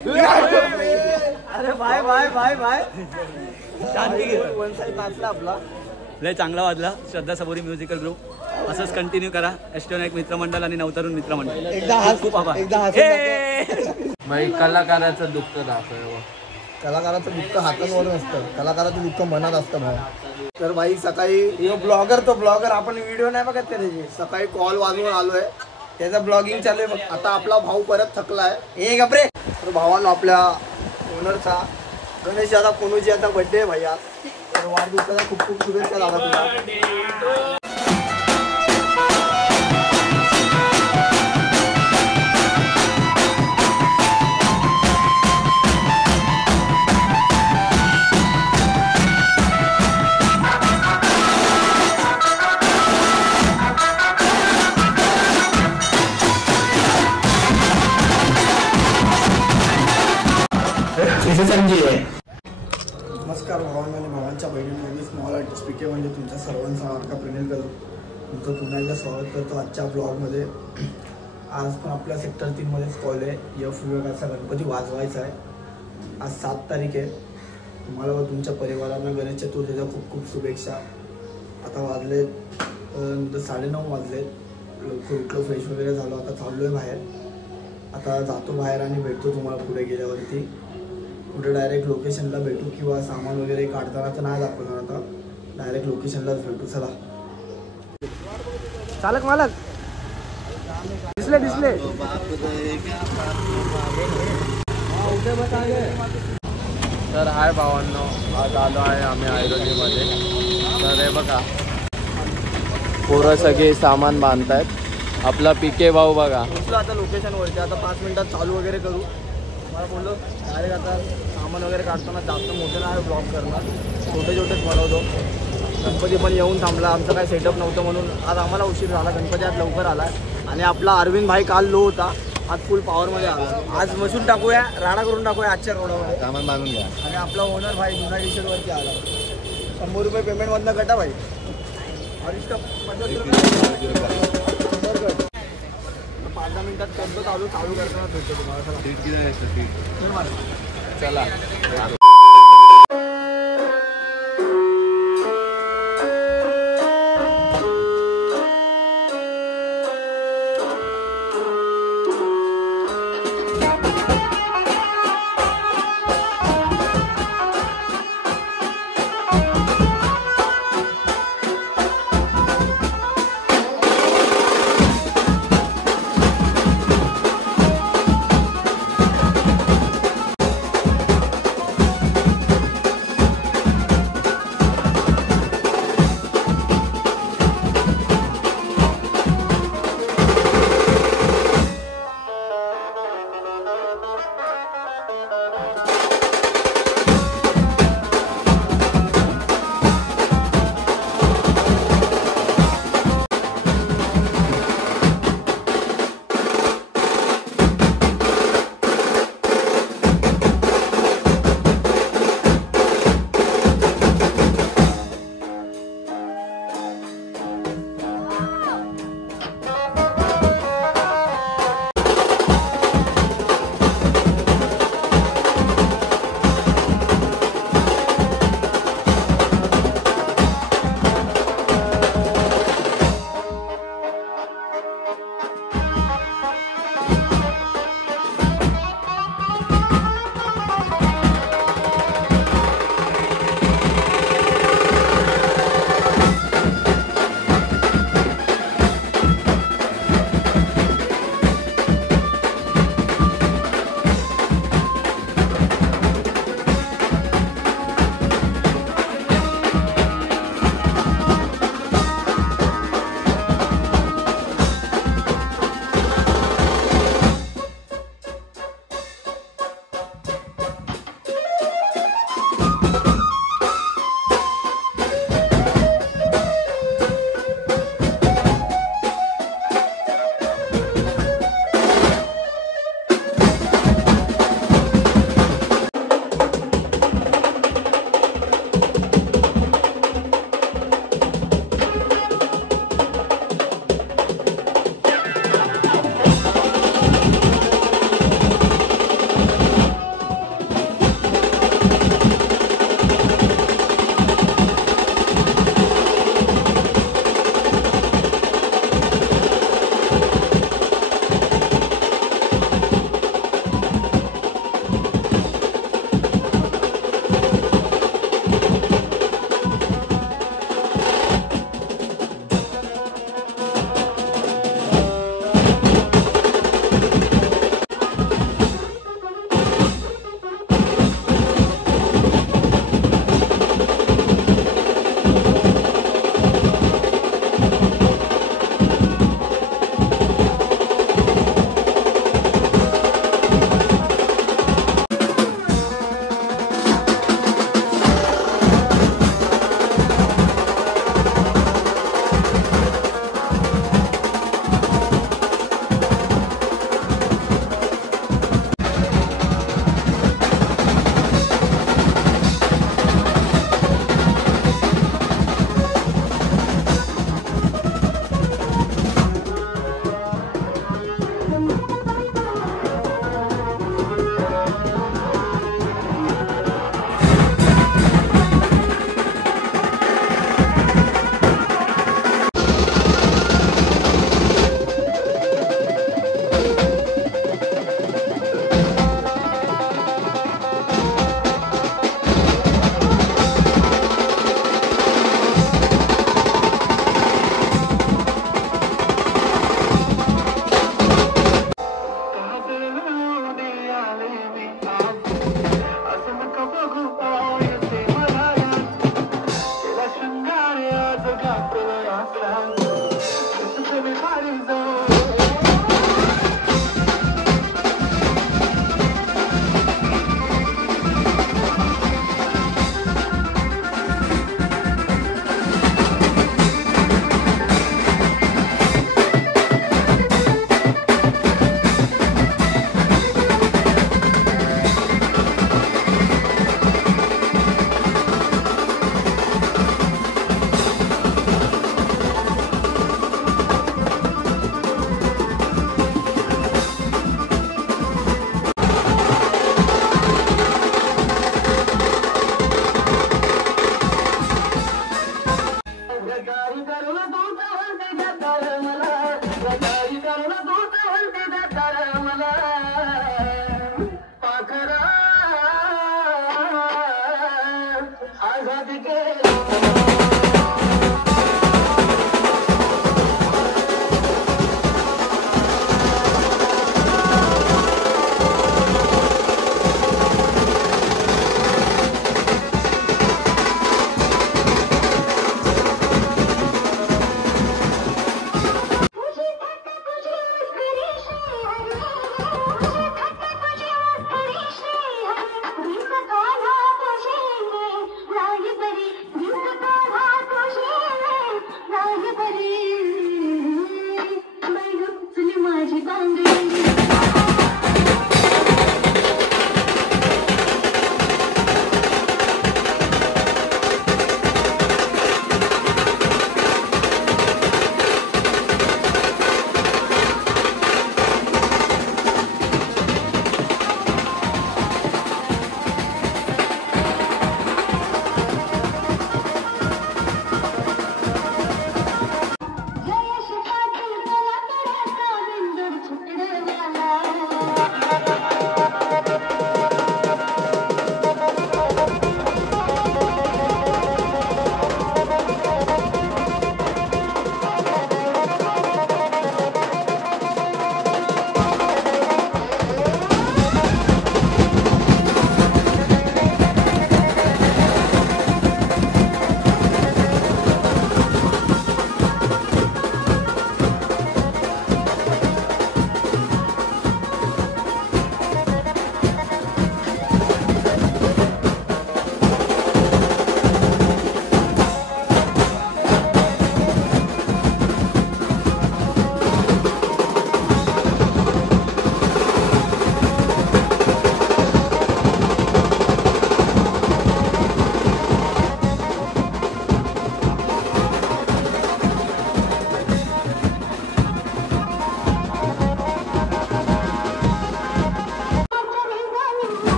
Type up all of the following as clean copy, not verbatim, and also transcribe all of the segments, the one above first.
अरे bye bye bye bye शांती घे. One side नाचला आपला. लय चांगला वाजला. श्रद्धा सबोरी म्युझिकल ग्रुप असंच कंटिन्यू करा. एस्टोनाईक मित्रमंडळ आणि नवतरुण मित्रमंडळ. एकदा खूप आभार. भाई कलाकाराचं दुःख दाखव. कलाकाराचं दुःख हातांवर नसतं, कलाकाराचं दुःख मनात असतं भाऊ. तर भाई सकाळी ब्लॉगर, तो ब्लॉगर आपण व्हिडिओ नाही बघत त्याचे. सकाळी कॉल वाजवून आलोय, त्याचा ब्लॉगिंग चालू आहे. आता आपला भाऊ परत थकलाय. ए गपरे. तर भावांनो आपल्या ओनरचा गणेश दादा कोणूची आता बर्थडे आहे भैया. तर वाढदिवसाला खूप खूप शुभेच्छा दादा तुला. नमस्कार भावांना आणि भावांच्या बहिणींनी. स्मॉल आर्टिस्ट पीके म्हणजे तुमच्या सर्वांचा लाडका प्रणिल करू तुमचं पुन्हा एकदा स्वागत करतो आजच्या ब्लॉगमध्ये. आज पण आपल्या सेक्टर 3मध्येच कॉल आहे. यफ विभागाचा गणपती वाजवायचा आहे. आज 7 तारीख आहे. तुम्हाला व तुमच्या परिवारांना गणेश चतुर्थीच्या खूप खूप शुभेच्छा. आता वाजले 9:30 वाजले. लवकर उठलो, फ्रेश वगैरे झालो. आता चाललो आहे बाहेर. आता जातो बाहेर आणि भेटतो तुम्हाला पुढे गेल्यावरती. कुठे डायरेक्ट लोकेशनला भेटू किंवा सामान वगैरे काढताना तर नाही दाखवणार. आता डायरेक्ट लोकेशनलाच भेटू. चला. चालक मालक दिसले दिसले. तर हाय भावांनो, आज आलो आहे आम्ही ऐरोलीमध्ये. तर हे बघा पोरं सगळे सामान बांधतायत. आपला पीके भाऊ बघा आता लोकेशनवरती. आता 5 मिनिटात चालू वगैरे करू. मला बोललो डायरेक्ट आता सामान वगैरे काढताना जास्त मोठे नाही ब्लॉग करणार, छोटे छोटेच बनवतो. गणपती पण येऊन थांबला. आमचं काय सेटअप नव्हतं म्हणून आज आम्हाला उशीर झाला. गणपती आज लवकर आला आणि आपला अरविंद भाई काल लो होता, आज फुल पॉवरमध्ये आला. आज मसून टाकूया, राडा करून टाकूया आजच्या रोडामध्ये. सामान बांधून घ्या. आणि आपला ओनर भाई जुना टी-शर्टवरती आला. 100 रुपये पेमेंटमधनं कटा भाई. अरिष्ट 5-10 मिनिटात करतो चालू करताना भेटतो तुम्हाला. चला.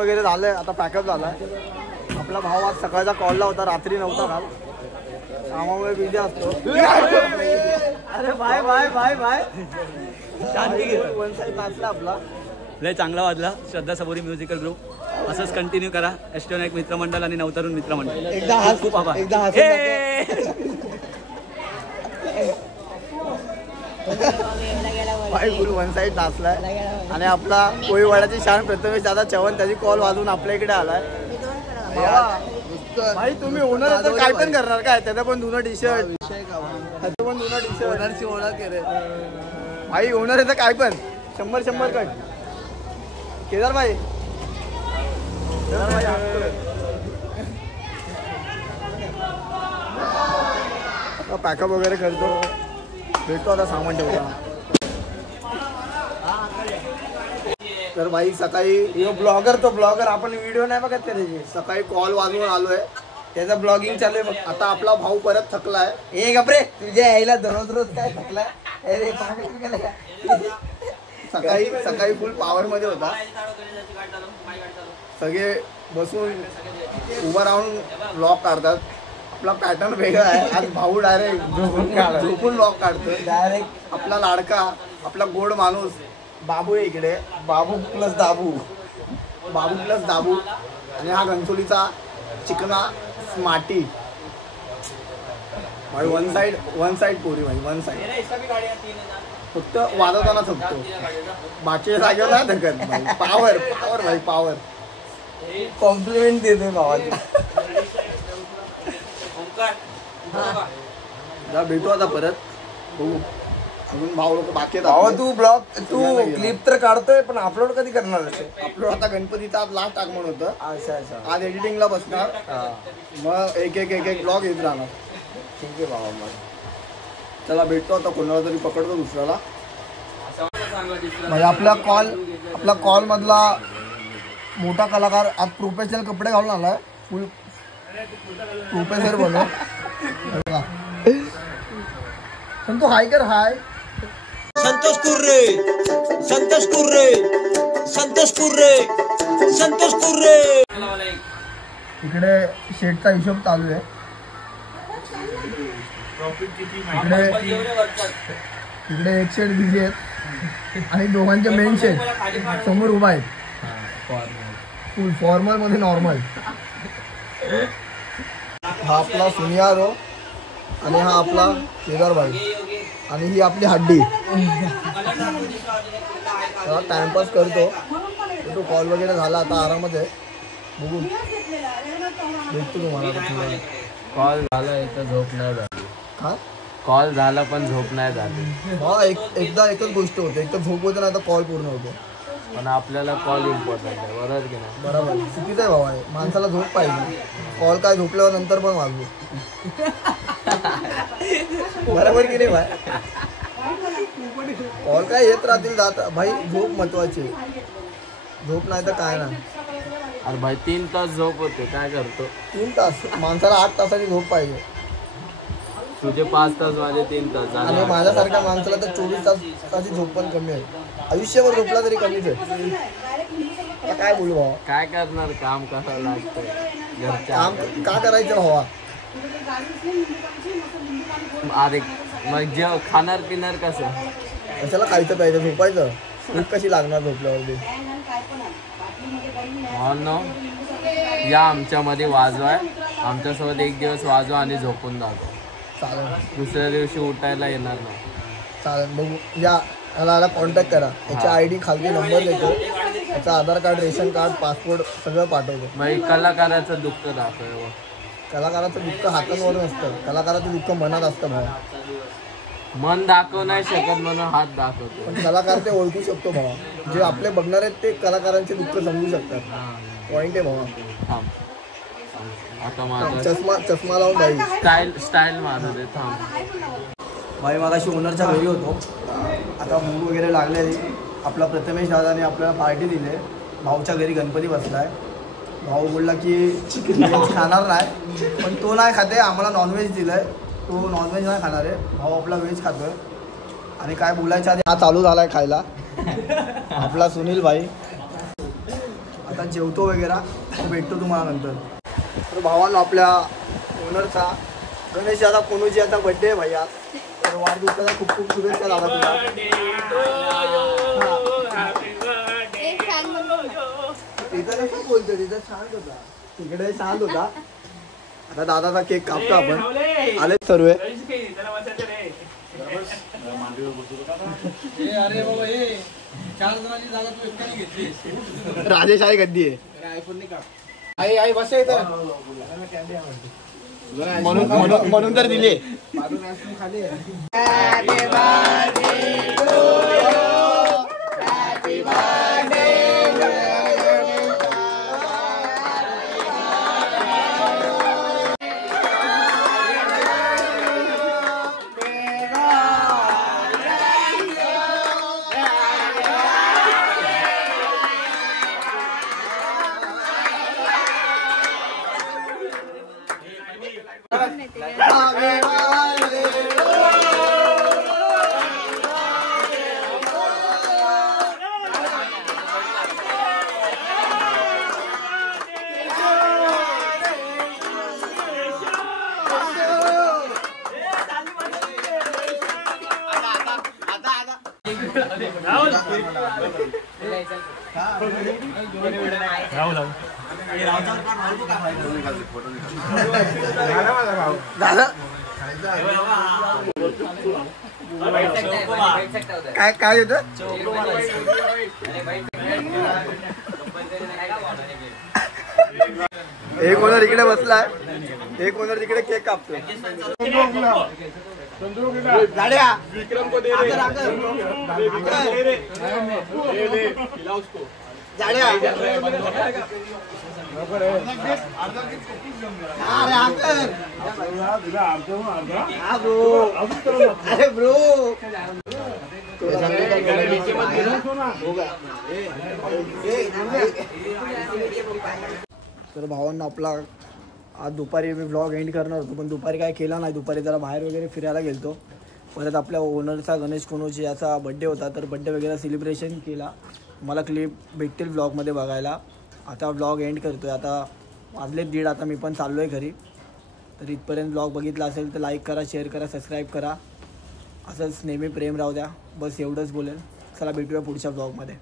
वगैरे झालंय, आता पॅकअप झालाय. आपला भाऊ आज सकाळचा कॉलला होता, रात्री नव्हता काल, कामामुळे बिझी असतो. अरे बाय बाय बाय बाय शांती घे. वन साईड नाचला आपला, लय चांगला वाजला. श्रद्धा सबोरी म्युझिकल ग्रुप असंच कंटिन्यू करा. एस्टोनाईक मित्रमंडळ आणि नवतरुण मित्रमंडळ. एकदा खूप आभार. एकदा भाई फुल वन साईड नाचलाय. आणि आपला कोळीवाड्याची शान प्रथमेश दादा चव्हाण त्याची कॉल वाजून आपल्या इकडे आलाय. भाई तुम्ही ओनर तर काय पण करणार काय, त्याचा पण जुनं टी शर्ट, त्याचं पण जुनं टी शर्ट, ओनरची ओळख केले भाई. ओनर आहे तर काय पण 100 कट. केदार भाई पॅकअप वगैरे करतो, भेटतो आता सामान ठेवताना. तर भाई सकाळी ब्लॉगर, तो ब्लॉगर आपण व्हिडिओ नाही बघत त्याचे, सकाळी कॉल वाजवून आलोय, त्याचा ब्लॉगिंग चालू आहे. आता आपला भाऊ परत थकलाय. ए गपरे, तुझ्या यायला रोज काय थकलाय. सकाळी फुल पॉवर मध्ये होता. सगळे बसून उभं राहून ब्लॉग काढतात. आपला पॅटर्न वेगळा आहे. आज भाऊ डायरेक्ट झोपून ब्लॉग काढतोय. डायरेक्ट आपला लाडका, आपला गोड माणूस बाबू आहे इकडे. बाबू प्लस दाबू. आणि हा घनसोलीचा चिकना स्मार्टी. भाई वन साईड पोरी भाई, वन साईड. फक्त वाजवताना थकतो, बाकी जागेवर नाही थकत भाई. पावर भाई पावर. कॉम्प्लिमेंट देते भावाची. भेटू आता परत. अजून भाऊ लोक बाकी आहेत. तू क्लिप तर काढतोय, पण अपलोड कधी करणार? अपलोड आता गणपतीचा आज लास्ट आगमन होतं. अच्छा. आज एडिटिंगला बसणार, मग एक ब्लॉग येत राहणार. ठीक आहे बाबा. मग चला भेटतो आता, कोणाला तरी पकडतो दुसऱ्याला. म्हणजे आपला कॉल मधला मोठा कलाकार आज प्रोफेशनल कपडे घालून आलाय. फुल प्रोफेसर बनव. पण तो हाय कर. हाय संतोष कुर्रे. इकडे शेटचा हिशोब चालू आहे. इकडे एक शेट बिझी आहेत आणि दोघांचे मेन शेट समोर उभा आहेत. फुल फॉर्मल मध्ये नॉर्मल. हा आपला सुनियारो आणि हा आपला केदार भाई आणि ही आपली हड्डी. टाइमपास करतो. तो कॉल वगैरे झाला, आता आरामात आहे. बघू भेटतो तुम्हाला. कॉल झाला तर झोप नाही झाली. हा कॉल झाला पण झोप नाही झाली. हा एकदा एकच गोष्ट होते, एक तर झोप होते नाही तर कॉल पूर्ण होतो. पण आपल्याला कॉल इम्पॉर्टंट आहे, बरोबर की नाही? बरोबर. चुकीचं आहे भावा. माणसाला झोप पाहिजे. कॉल काय झोपल्यावर नंतर पण वाजवू. बरोबर की नाही भाई? कॉल काय येत राहतील जात भाई. झोप महत्वाची. झोप नाही तर काय नाही. अरे भाई 3 तास झोप होते, काय करतो? 3 तास माणसाला 8 तासाची झोप पाहिजे. तुझे 5 तास, माझे 3 तास. आणि माझ्यासारख्या माणसाला तर 24 तासाची झोप पण कमी आहे. आयुष्यभर झोपला तरी कमीच आहे. काय बोलू भावा? काय करणार, काम करावं लागतं. काम का करायचं भावा? अरे मग जे खाणार पिणार कसं? कशाला खायचं पाहिजे? झोपायचं. झोप कशी लागणार झोपल्यावरती? या आमच्यामध्ये वाजवाय, आमच्यासोबत एक दिवस वाजवा आणि झोपून जातो. चालेल. दुसऱ्या दिवशी उठायला येणार नाही. चालेल. बघू. याला कॉन्टॅक्ट करा. याच्या ID खालती नंबर देतो. याचा आधार कार्ड, रेशन कार्ड, पासपोर्ट सगळं पाठवतो. मग कलाकाराचं दुःख दाखव. कलाकाराचं दुःख हातांवर नसतं, कलाकाराचं दुःख मनात असतं भावा. मन दाखवू नाही शकत म्हणून हात दाखवतो. पण कलाकार ते ओळखू शकतो भावा. जे आपले बघणार आहेत ते कलाकारांचे दुःख समजू शकतात. पॉइंट आहे भावा. आता माझा चष्मा लावून भाई स्टाईल मारू दे. थांब भाई. मगाशी ओनरच्या घरी होतो. आता भूक वगैरे लागलेली. आपला प्रथमेश दादाने आपल्याला पार्टी दिली. भाऊच्या घरी गणपती बसलाय. भाऊ बोलला की चिकन खाणार नाही, पण तो नाही खाते. आम्हाला नॉनव्हेज दिलंय, तो नॉनव्हेज नाही खाणार आहे. भाऊ आपला व्हेज खातोय. आणि काय बोलायच्या आधी हा चालू झालाय खायला. आपला सुनील भाई. आता जेवतो वगैरे भेटतो तुम्हाला नंतर. तर भावांनो आपल्या ओनरचा गणेश दादा कोणूची आता बड्डे आहे भैया. तर वाढदिवसाला खूप खूप शुभेच्छा दादा तुला. तिथं कसं बोलतो तिथं शांत होता तिकडे शांत होता. आता दादाचा केक कापतो आपण. आले सर्व राजेश आहे गद्दी आहे आई बस म्हणून तर दिले. काय काय होतं एक ओनर इकडे बसलाय एक ओनर तिकडे केक कापतो. गाड्या विक्रम को दे रे तर भावांना आपला आज दुपारी मी व्लॉग एंड करणार होतो पण दुपारी काय केला नाही. दुपारी जरा बाहेर वगैरे फिरायला गेलतो. परत आपल्या ओनरचा गणेश कोनोची याचा बड्डे होता तर बड्डे वगैरे सेलिब्रेशन केला. मला क्लिप भेटतील व्लॉगमध्ये बघायला. आता व्लॉग एंड करतो आहे. आता वाजले 1:30. आता मी पण चाललो आहे घरी. तर इथपर्यंत व्लॉग बघितला असेल तर लाईक करा शेअर करा सबस्क्राईब करा. असंच नेहमी प्रेम राहू द्या. बस एवढंच बोलेल. चला भेटूया पुढच्या व्लॉगमध्ये.